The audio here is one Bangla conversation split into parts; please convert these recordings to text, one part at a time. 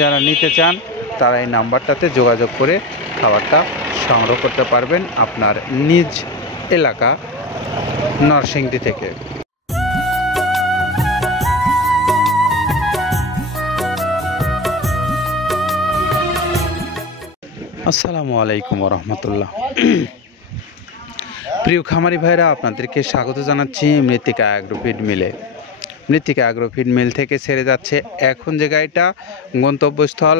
যারা নিতে চান তারা এই নাম্বারটাতে যোগাযোগ করে খাবারটা সংগ্রহ করতে পারবেন আপনার নিজ এলাকা নরসিংদী থেকে। আসসালামু আলাইকুম রহমতুল্লাহ। প্রিয় খামারি ভাইরা, আপনাদেরকে স্বাগত জানাচ্ছি মৃত্তিকা অ্যাগ্রোফিড মিলে। মৃত্তিকা অ্যাগ্রোফিড মিল থেকে ছেড়ে যাচ্ছে এখন যে গাড়িটা, গন্তব্যস্থল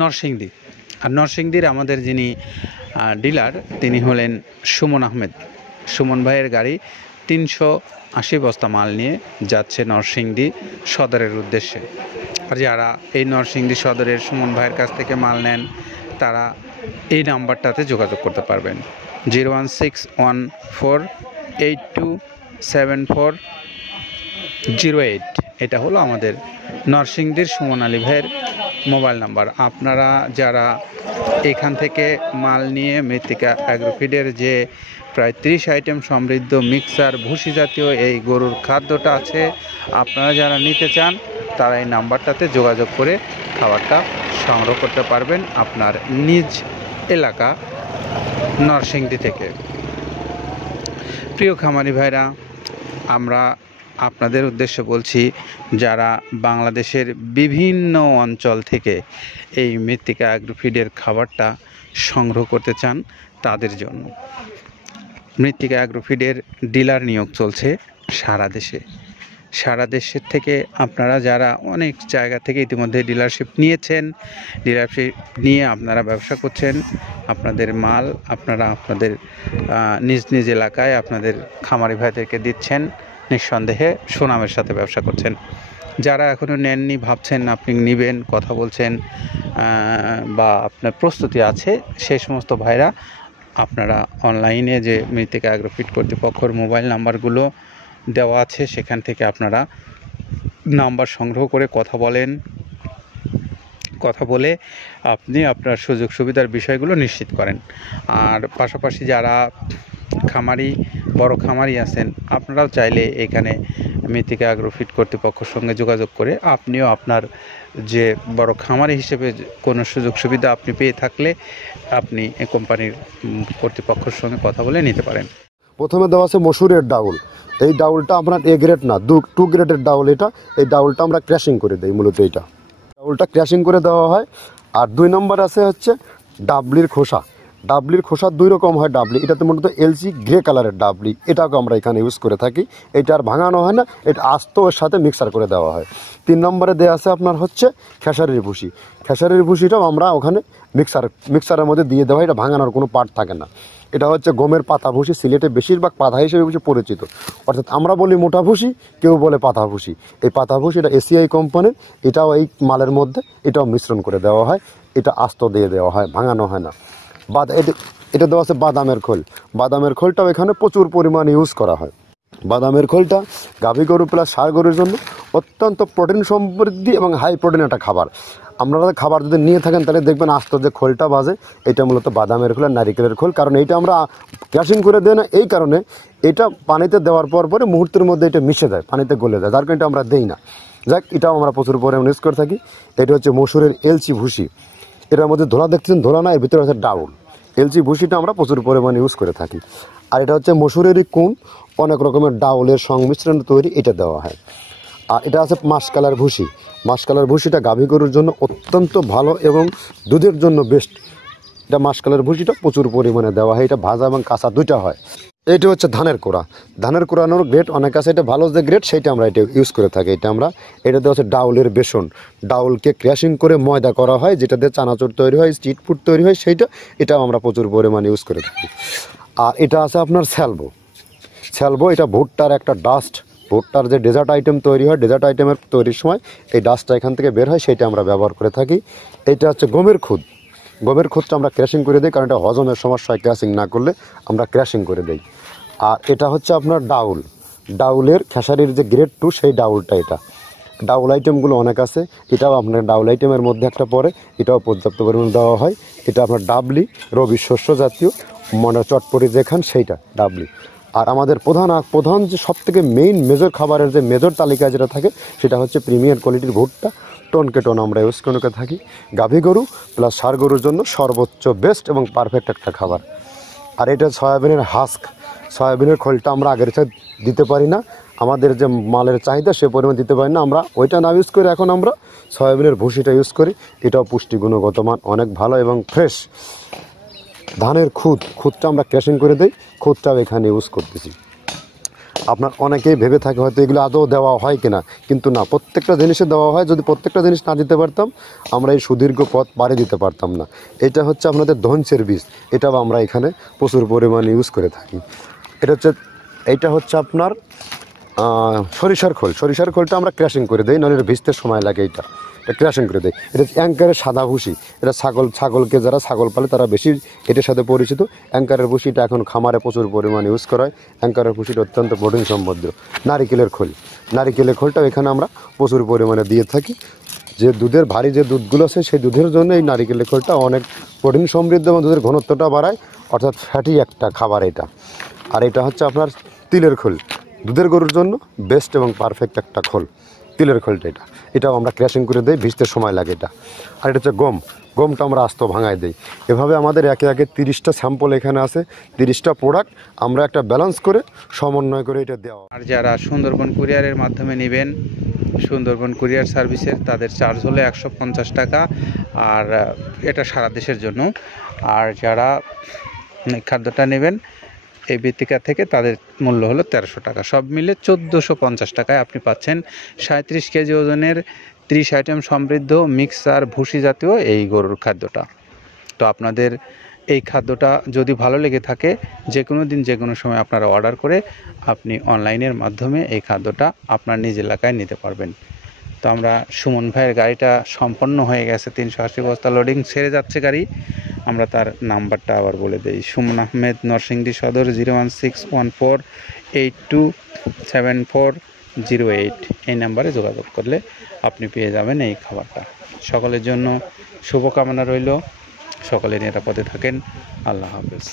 নরসিংদী। আর নরসিংদীর আমাদের যিনি ডিলার তিনি হলেন সুমন আহমেদ। সুমন ভাইয়ের গাড়ি 380 বস্তা মাল নিয়ে যাচ্ছে নরসিংদী সদরের উদ্দেশ্যে। আর যারা এই নরসিংদী সদরের সুমন ভাইয়ের কাছ থেকে মাল নেন তারা এই নাম্বারটাতে যোগাযোগ করতে পারবেন, 01614827408। এটা হলো আমাদের নরসিংদীর সুমন আলী ভাইয়ের মোবাইল নাম্বার। আপনারা যারা এখান থেকে মাল নিয়ে মৃত্তিকা অ্যাগ্রোফিডের যে প্রায় 30 আইটেম সমৃদ্ধ মিক্সার ভুসি জাতীয় এই গরুর খাদ্যটা আছে, আপনারা যারা নিতে চান তারা এই নাম্বারটাতে যোগাযোগ করে খাবারটা সংগ্রহ করতে পারবেন আপনার নিজ এলাকা নরসিংদী থেকে। প্রিয় খামারি ভাইরা, আমরা আপনাদের উদ্দেশ্যে বলছি, যারা বাংলাদেশের বিভিন্ন অঞ্চল থেকে এই মৃত্তিকা অ্যাগ্রোফিডের খাবারটা সংগ্রহ করতে চান তাদের জন্য মৃত্তিকা অ্যাগ্রোফিডের ডিলার নিয়োগ চলছে সারা দেশের থেকে। আপনারা যারা অনেক জায়গা থেকে ইতিমধ্যে ডিলারশিপ নিয়েছেন, ডিলারশিপ নিয়ে আপনারা ব্যবসা করছেন, আপনাদের মাল আপনারা আপনাদের নিজ নিজ এলাকায় আপনাদের খামারি ভাইদেরকে দিচ্ছেন, নিঃসন্দেহে সুনামের সাথে ব্যবসা করছেন। যারা এখনও নেননি, ভাবছেন আপনি নেবেন, কথা বলছেন বা আপনার প্রস্তুতি আছে, সেই সমস্ত ভাইরা আপনারা অনলাইনে যে মৃত্তিকা অ্যাগ্রোফিড কর্তৃপক্ষের মোবাইল নাম্বারগুলো দেওয়া আছে সেখান থেকে আপনারা নাম্বার সংগ্রহ করে কথা বলে আপনি আপনার সুযোগ সুবিধার বিষয়গুলো নিশ্চিত করেন। আর পাশাপাশি যারা বড় খামারি আছেন, আপনারাও চাইলে এখানে মৃত্তিকা অ্যাগ্রোফিড কর্তৃপক্ষের সঙ্গে যোগাযোগ করে আপনিও আপনার যে বড় খামারি হিসেবে কোনো সুযোগ সুবিধা আপনি পেয়ে থাকলে আপনি কোম্পানির কর্তৃপক্ষের সঙ্গে কথা বলে নিতে পারেন। প্রথমে দেওয়া আছে মসুরের ডাউল। এই ডাউলটা আপনার এ গ্রেড না, 2 গ্রেডের ডাউল এটা। এই ডাউলটা আমরা ক্র্যাশিং করে দিই, মূলত এইটা ডাউলটা ক্র্যাশিং করে দেওয়া হয়। আর 2 নম্বর আছে হচ্ছে ডাবলির খোসা। ডাবলির খোসা 2 রকম হয় ডাবলি, এটাতে মূলত এলসি গ্রে কালারের ডাবলি, এটাকে আমরা এখানে ইউজ করে থাকি। এটা আর ভাঙানো হয় না, এটা আস্ত ওর সাথে মিক্সার করে দেওয়া হয়। 3 নম্বরে দেওয়া আছে আপনার হচ্ছে খেসারির ভুসি। খেসারির ভুসিটাও আমরা ওখানে মিক্সারের মধ্যে দিয়ে দেওয়া হয়, এটা ভাঙানোর কোনো পার্ট থাকে না। এটা হচ্ছে গমের পাতা ভুসি, সিলেটে বেশিরভাগ পাতা হিসেবে পরিচিত। অর্থাৎ আমরা বলি মোটা ভুসি, কেউ বলে পাতা ভুসি। এই পাতা ভুসি এটা এসিআই কোম্পানির, এটাও এই মালের মধ্যে এটাও মিশ্রণ করে দেওয়া হয়, এটা আস্ত দিয়ে দেওয়া হয়, ভাঙানো হয় না। এটা দেওয়া আছে বাদামের খোল। বাদামের খোলটাও এখানে প্রচুর পরিমাণে ইউজ করা হয়। বাদামের খোলটা গাভী গরু প্লাস ষাঁড় গরুর জন্য অত্যন্ত প্রোটিন সমৃদ্ধি এবং হাই প্রোটিন একটা খাবার। আপনারা খাবার যদি নিয়ে থাকেন তাহলে দেখবেন আস্ত যে খোলটা বাজে, এটা মূলত বাদামের খোল আর নারিকেলের খোল। কারণ এইটা আমরা ক্র্যাশিং করে দেই না, এই কারণে এটা পানিতে দেওয়ার পরে মুহূর্তের মধ্যে এটা মিশে যায়, পানিতে গলে যায়, যার কারণে এটা আমরা দেই না। যাক, এটাও আমরা প্রচুর পরিমাণে ইউজ করে থাকি। এটা হচ্ছে মসুরের এলচি ভুসি। এটার মধ্যে ধোলা দেখতেছেন, ধোলা না, এর ভিতরে হচ্ছে ডাউল। এলচি ভুসিটা আমরা প্রচুর পরিমাণে ইউজ করে থাকি। আর এটা হচ্ছে মসুরেরই কুন, অনেক রকমের ডাউলের সংমিশ্রণ তৈরি, এটা দেওয়া হয়। আর এটা আছে মাসকালার ভুসি। মাসকালার ভুসিটা গাভী গরুর জন্য অত্যন্ত ভালো এবং দুধের জন্য বেস্ট। এটা মাসকালার ভুসিটা প্রচুর পরিমাণে দেওয়া হয়, এটা ভাজা এবং কাঁচা দুইটা হয়। এইটা হচ্ছে ধানের কোড়া। ধানের কোড়ানোর গ্রেড অনেক আছে, এটা ভালো যে গ্রেড সেইটা আমরা এটা ইউজ করে থাকি। এটা দেওয়া হচ্ছে ডাউলের বেসন। ডাউলকে ক্র্যাশিং করে ময়দা করা হয়, যেটা দিয়ে চানাচুর তৈরি হয়, স্ট্রিট ফুড তৈরি হয়, এটাও আমরা প্রচুর পরিমাণে ইউজ করে থাকি। আর এটা আছে আপনার স্যালবো। এটা ভুট্টার একটা ডাস্ট। ভুট্টার যে ডেজার্ট আইটেম তৈরি হয়, ডেজার্ট আইটেমের তৈরির সময় এই ডাস্টটা এখান থেকে বের হয়, সেটা আমরা ব্যবহার করে থাকি। এটা হচ্ছে গমের খুদ। গমের খুদটা আমরা ক্র্যাশিং করে দিই, কারণ এটা হজমের সমস্যা হয়, ক্র্যাশিং না করলে আমরা ক্র্যাশিং করে দিই। আর এটা হচ্ছে আপনার ডাউলের খেসারির যে গ্রেড 2 সেই ডাউলটা। এটা ডাউল আইটেমগুলো অনেক আছে, এটাও আপনার ডাউল আইটেমের মধ্যে একটা পড়ে, এটাও পর্যাপ্ত পরিমাণে দেওয়া হয়। এটা আপনার ডাবলি, রবি শস্য জাতীয়, চটপটি যেখান সেইটা ডাবলি। আর আমাদের প্রধান যে সবথেকে মেইন মেজর খাবারের যে মেজর তালিকায় যেটা থাকে সেটা হচ্ছে প্রিমিয়ার কোয়ালিটির ভুট্টা, টনকে টন আমরা ইউজ করে থাকি। গাভী গরু প্লাস ষাঁড় গরুর জন্য সর্বোচ্চ বেস্ট এবং পারফেক্ট একটা খাবার। আর এটা সয়াবিনের হাস্ক, সয়াবিনের খোলটা আমরা আগের সাথে দিতে পারি না, আমাদের যে মালের চাহিদা সে পরিমাণ দিতে পারি না, আমরা ওইটা না ইউজ করে এখন আমরা সয়াবিনের ভুসিটা ইউজ করি। এটাও পুষ্টি গুণগত মান অনেক ভালো এবং ফ্রেশ। ধানের খুদটা আমরা ক্র্যাশিং করে দিই, খুদটাও এখানে ইউজ করতেছি। আপনার অনেকেই ভেবে থাকে হয়তো এগুলো আদৌ দেওয়া হয় কিনা, কিন্তু না, প্রত্যেকটা জিনিসে দেওয়া হয়। যদি প্রত্যেকটা জিনিস না দিতে পারতাম আমরা এই সুদীর্ঘ পথ পাড়ি দিতে পারতাম না। এটা হচ্ছে আপনাদের ধনসের বীজ, এটাও আমরা এখানে প্রচুর পরিমাণে ইউজ করে থাকি। এইটা হচ্ছে আপনার সরিষার খোলটা আমরা ক্র্যাশিং করে দিই, নাহলে ভিজতে সময় লাগে। এটা ক্র্যাশিং করে দেয়। এটা অ্যাঙ্কারের সাদা ভুসি, এটা ছাগলকে যারা ছাগল পালে তারা বেশি এটার সাথে পরিচিত। অ্যাঙ্কারের ভুসিটা এখন খামারে প্রচুর পরিমাণে ইউজ করা হয়। অ্যাঙ্কারের ভুসিটা অত্যন্ত প্রোটিন সমৃদ্ধ। নারিকেলের খোলটাও এখানে আমরা প্রচুর পরিমাণে দিয়ে থাকি। যে দুধের ভারী যে দুধগুলো আছে সেই দুধের জন্য এই নারিকেলের খোলটা অনেক প্রোটিন সমৃদ্ধ এবং দুধের ঘনত্বটা বাড়ায়, অর্থাৎ ফ্যাটি একটা খাবার এটা। আর এটা হচ্ছে আপনার তিলের খোল, দুধের গরুর জন্য বেস্ট এবং পারফেক্ট একটা খোল, তিলের খোলটা। এটাও আমরা ক্র্যাশিং করে দিই, ভিজতে সময় লাগে এটা। আর এটা হচ্ছে গমটা আমরা আস্ত ভাঙায় দিই। এভাবে আমাদের একে 30টা স্যাম্পল এখানে আছে, 30টা প্রোডাক্ট আমরা একটা ব্যালেন্স করে সমন্বয় করে এটা দেওয়া। আর যারা সুন্দরবন কুরিয়ারের মাধ্যমে নেবেন, সুন্দরবন কুরিয়ার সার্ভিসের তাদের চার্জ হলো 150 টাকা, আর এটা সারা দেশের জন্য। আর যারা খাদ্যটা নেবেন এই বৃত্তিকা থেকে তাদের মূল্য হলো 1300 টাকা। সব মিলে 1450 টাকায় আপনি পাচ্ছেন 37 কেজি ওজনের 30 আইটেম সমৃদ্ধ মিক্সার ভুসি জাতীয় এই গরুর খাদ্যটা। তো আপনাদের এই খাদ্যটা যদি ভালো লেগে থাকে, যে কোনো দিন যে কোনো সময় আপনারা অর্ডার করে আপনি অনলাইনের মাধ্যমে এই খাদ্যটা আপনার নিজ এলাকায় নিতে পারবেন। তো আমরা সুমন ভাইয়ের গাড়িটা সম্পন্ন হয়ে গেছে, 380 বস্তা লোডিং ছেড়ে যাচ্ছে গাড়ি। আমরা তার নাম্বারটা আবার বলে দিই, সুমন আহমেদ, নরসিংদী সদর, 01614827408। এই নাম্বারে যোগাযোগ করলে আপনি পেয়ে যাবেন এই খাবারটা। সকলের জন্য শুভকামনা রইল, সকলে নিরাপদে থাকেন। আল্লাহ হাফেজ।